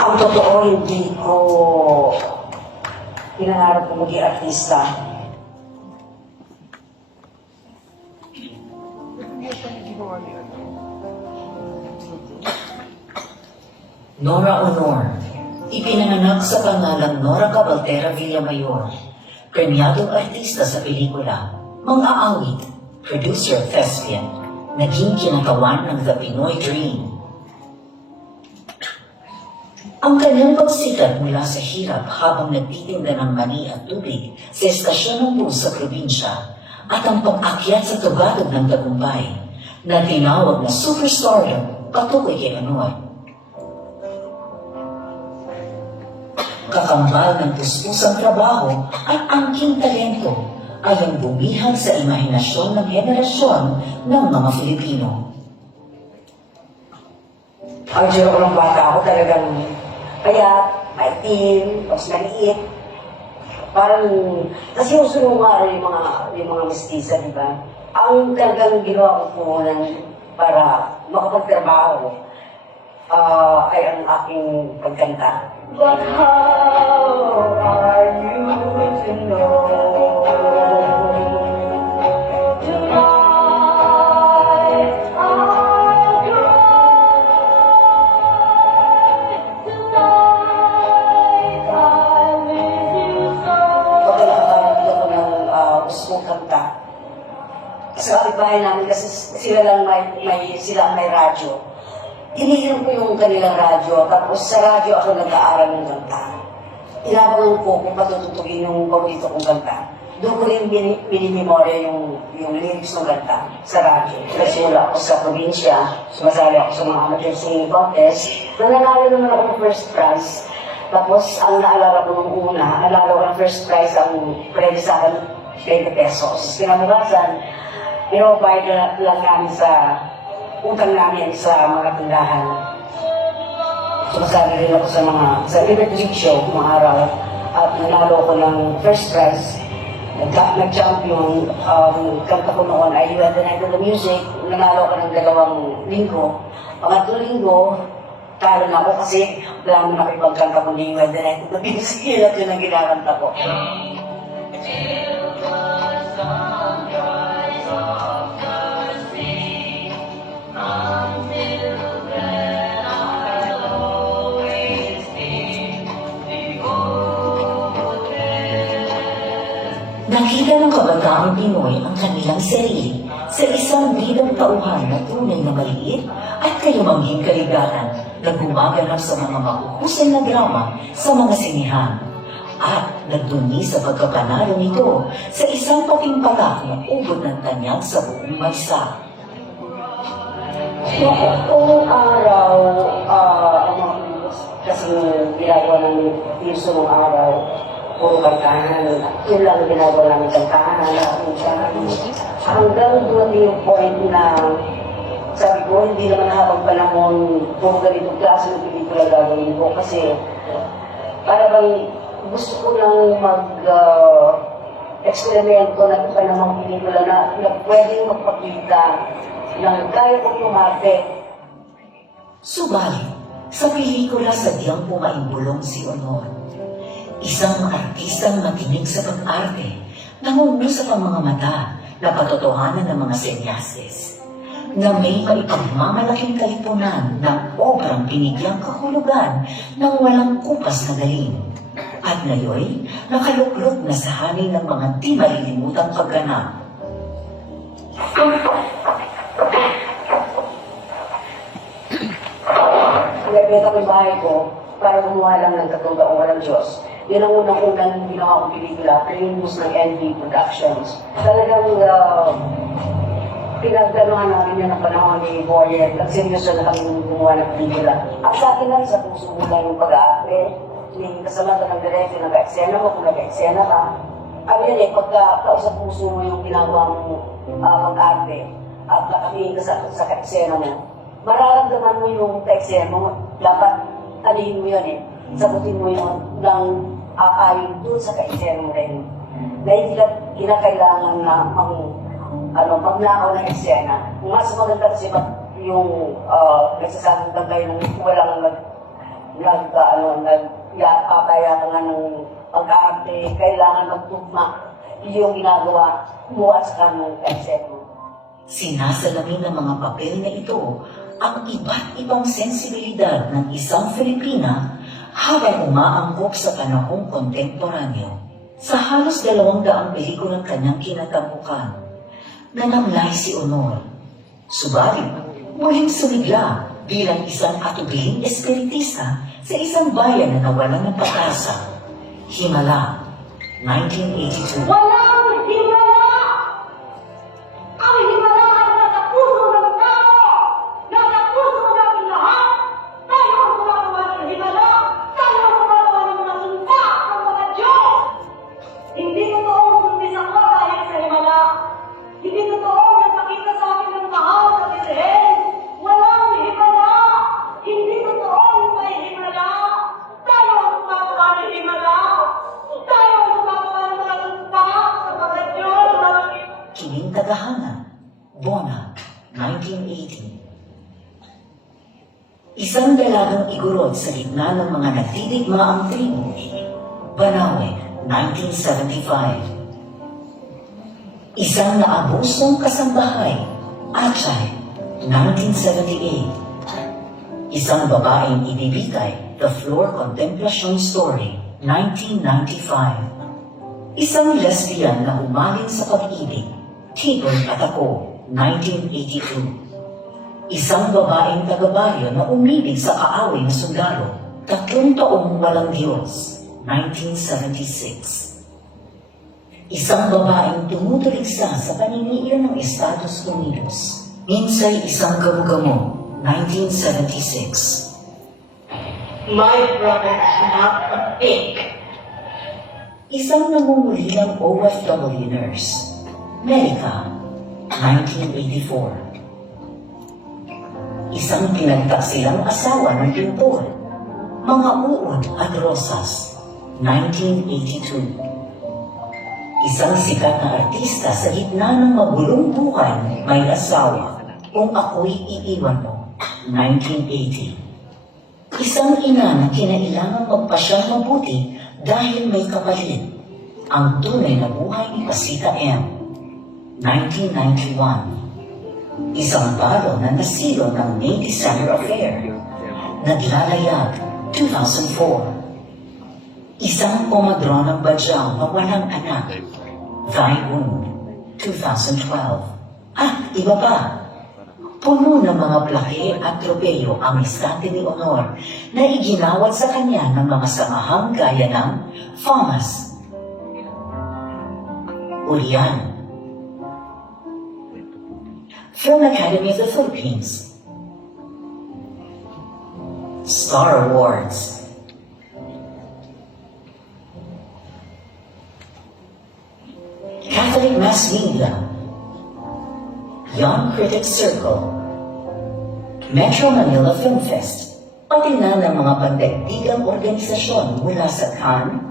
Ang totoo, hindi ko pinangarap ko maging artista. Nora Honor, ipinanganak sa pangalang Nora Cabaltera Villamayor, premyadong artista sa pelikula, mang-aawit, producer thespian, naging kinakawan ng The Pinoy Dream. Ang kanyang pagsikat mula sa hirap habang nagtitinda ng mani at tubig sa estasyon ng bus sa probinsya at ang pag-akyat sa tugatog ng tagumpay na tinawag na superstardom patuloy kay Honor. Kakambal ng puspusang trabaho at angking talento ay ang bumihag sa imahinasyon ng henerasyon ng mga Filipino. Ang sira ko ng bata ako talagang payat, maitim, tapos maliit. Parang, kasi usunong nga yung mga mestiza, di ba? Ang talagang ginawa ko punan para makapagtrabaho ay ang aking pagkanta. But how are you to know? Tonight I'll cry. Tonight I'll miss you so. Pagka nakakarinig ako ng gusto kong kanta. Sa kapitbahay namin kasi sila lang sila ang may radyo. Iniinom ko yung kanilang radyo, tapos sa radyo ako nag-aaral ng kanta. Inabangan ko kung patututugin yung paborito kong kanta. Doon ko rin minimemorya yung lyrics ng kanta sa radyo. Kasi wala ako sa probinsya, sumasali ako sa mga amateur singing contest. Nananalo naman ako ng first prize. Tapos ang naalala ko nung una, naalala ko ng first prize ang pwede sa akin 20 pesos. Kinabukasan, pinapayad lang namin sa utang namin sa mga tindahan. Sumasali rin ako sa Liberty Show mga araw at nanalo ko ng first prize. Nag-champion. Kanta ko noon ay You Had the Night of the Music. Nanalo ko ng 2 linggo. Pangatlong linggo, talo na ako kasi wala mo nakipagkanta ko ni You Had the Night of the Music. At yun ang ginakanta ko. Nakita ng kabataang Pinoy ang kanilang sarili sa isang bidang tauhan na tunay na maliit at kayamanghing kaligaran na gumaganap sa mga mahuhusay na drama sa mga sinihan at nagduni sa pagkapanalo nito sa isang patimpatak na ubod ng tanyag sa buong bansa. Noong araw, kasi ginagawa ng piso ng araw, puro kantahan. Yun lang ginagawa namin kantahan. Hanggang doon yung point na sabi ko, hindi naman habang panahon kung ganitong klase ng pelikula gagawin ko. Kasi para bang gusto ko lang mag-eksperimento na iba ng mga pelikula na pwedeng magpakita ng kaya kong lumate. Subalit, sa pelikula sadyang pumaimbulong si Honor. Isang artistang makinig sa pag-arte, nangungulo sa mga mata na patotohanan ng mga senyastes, na may maipagmamalaking kalipunan ng obrang binigyang kahulugan ng walang kupas na galing. At ngayon, nakaluklok na sa hanin ng mga di malilimutang pagganap. Nagpeta ko yung bahay ko para gumawa lang ng 3 taong walang Diyos. Yun ang unang-unang ginawa kong pelikula, Primus ng NB Productions. Talagang pinagdanuhan namin yun ng panahon ni Boyer. Nagseryoso na kami gumawa ng pelikula. At sa akin lang, sa puso ko lang yung pag-aarte. Yung kasama ka ng direkto, nag-eksena mo, kung nag-eksena ka. Ano yun eh, pagka sa puso mo yung ginagawa mo pag-arte at nakatingin ka sa ka-eksena mo, mararamdaman mo yung ka-eksena mo, dapat alihin mo yun eh. Sagutin mo yun ng aayon doon sa ka-eksena mo rin. Na hindi ka kinakailangan na magnakaw ng eksena. Mas maganda kasi yung nagsasabing tayo ng walang nagpapayatangan ng pag-arte, kailangan magtugma yung ginagawa mo at saka ng concept mo. Sinasalamin ng mga papel na ito ang iba't ibang sensibilidad ng isang Filipina habang umaangkop sa panahong kontemporanyo. Sa halos 200 pelikulang kanyang kinatamukan, nanamlay si Honor. Subalit, muling sumigla bilang isang atubiling espiritista sa isang bayan na nawalan ng pag-asa. Himala, 1982. Walang himala! Ang himala ay nasa puso ng tao! Nasa puso natin lahat! Tayo ang gumagawa ng himala! Tayo ang gumagawa ng mga sumpa ng mga Diyos! Hindi totoong sumbis ako dahil sa himala. Hindi totoong nagpakita sa akin ng mahal na Birhen. Walang himala! Hindi totoong may himala! Tayo ang gumagawa ng himala! Tayo ang gumagawa ng mga sumpa ng mga Diyos! Kiling Tagahanga, Bona, 1980. Isang dalagang igorot sa gitna ng mga nagtidigmaang tribo. Banawe, 1975. Isang naabusong kasambahay, Achay, 1978. Isang babaeng ibibigay, The Floor Contemplation Story, 1995. Isang lesbian na umaling sa pag-ibig, Tigol at Ako, 1982. Isang babaeng taga-baryo na umibig sa kaaway na sundalo, 3 taong walang Diyos, 1976. Isang babaeng tumutuligsa sa paniniil ng Estados Unidos, minsay isang gamo-gamo, 1976. My brother's not a pig. Isang nangungulilang OFW nurse, Medica, 1984. Isang pinagtaksilang asawa ng pintor, Mga Uod at Rosas, 1982. Isang sikat na artista sa gitna ng magulong buhay, may asawa, Kung Ako'y Iiwan Mo, 1980. Isang ina na kinailangang magpasyang mabuti dahil may kapalit, Ang Tunay na Buhay ni Pasita M, 1991. Isang balo na nasilo ng May December Affair, Naglalayag, 2004. Isang komadronang badyang na walang anak, Thy Wound, 2012. At iba pa, puno ng mga plaque at tropeyo ang estante ni Honor na iginawad sa kanya ng mga samahang gaya ng FAMAS, Ulian, Film Academy of the Philippines, Star Awards, Catholic Mass Media, Young Critics Circle, Metro Manila Film Fest, pati na ng mga pandaigdigang organisasyon mula sa Cannes,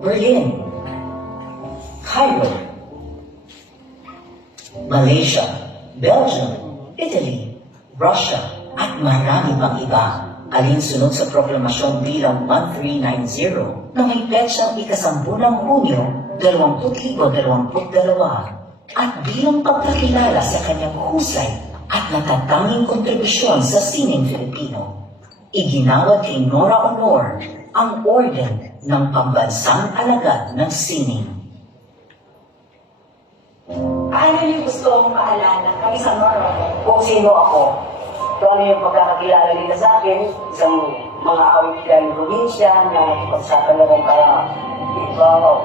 Berlin, Cairo, Malaysia, Belgium, Italy, Russia, at marami pang iba, alinsunod sa proklamasyon bilang 1390 na may petsang ika-10 ng Hunyo 2022 at bilang pagkakilala sa kanyang husay at natatanging kontribusyon sa sining Filipino. Iginawad kay Nora Honor ang Orden ng Pambansang Alagad ng Sining. Ano yung gusto mong maalala? Kami sa Nora, kung sino ako. Kung ano yung pagkakakilala nila sa akin, isang mga awit ng probinsya na ipagsapalaran para ikaw,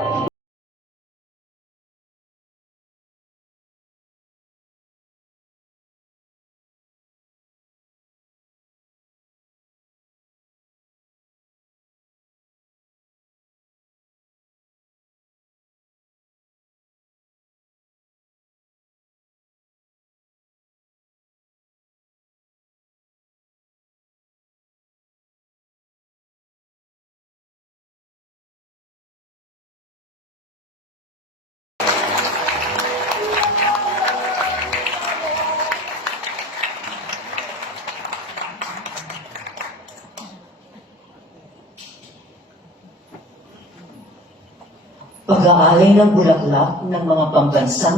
Pag-aalay ng bulaklak ng mga pambansang